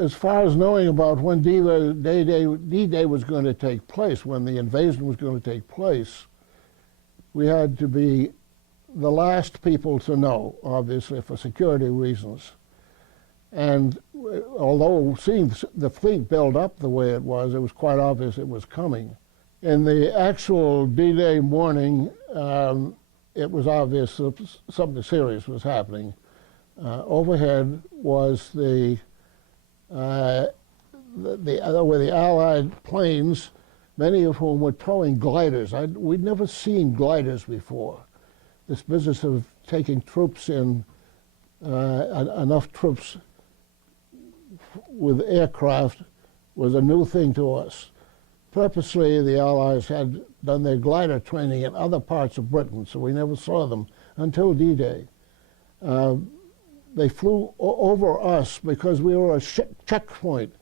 as far as knowing about when D-Day was going to take place, when the invasion was going to take place, we had to be the last people to know, obviously, for security reasons. And although seeing the fleet build up the way it was quite obvious it was coming. In the actual D-Day morning, it was obvious that something serious was happening. Overhead was were the Allied planes, many of whom were towing gliders. We'd never seen gliders before. This business of taking troops in, enough troops with aircraft was a new thing to us. Purposely, the Allies had done their glider training in other parts of Britain, so we never saw them until D-Day. They flew over us because we were a checkpoint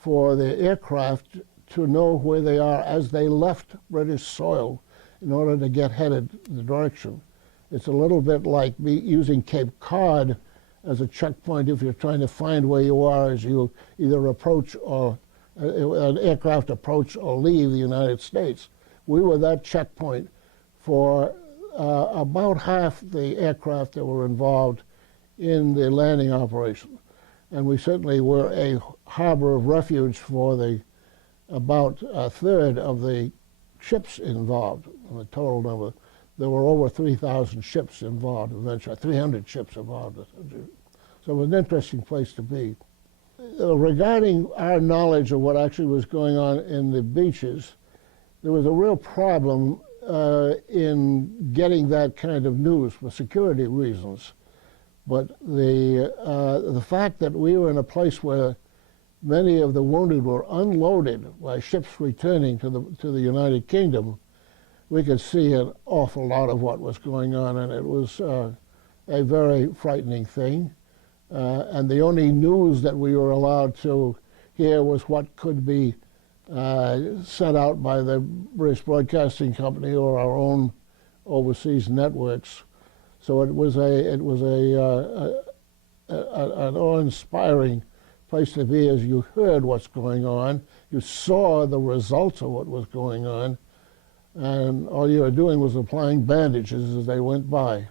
for the aircraft to know where they are as they left British soil in order to get headed the direction. It's a little bit like using Cape Cod as a checkpoint if you're trying to find where you are as you either approach or an aircraft approach or leave the United States. We were that checkpoint for about half the aircraft that were involved in the landing operation. And we certainly were a harbor of refuge for about a third of the ships involved in the total number. There were over 3,000 ships involved eventually, 300 ships involved. So it was an interesting place to be. Regarding our knowledge of what actually was going on in the beaches, there was a real problem in getting that kind of news for security reasons. But the fact that we were in a place where many of the wounded were unloaded by ships returning to the United Kingdom, we could see an awful lot of what was going on, and it was a very frightening thing. And the only news that we were allowed to hear was what could be sent out by the British Broadcasting Company or our own overseas networks. So it was an awe-inspiring place to be as you heard what's going on, you saw the results of what was going on, and all you were doing was applying bandages as they went by.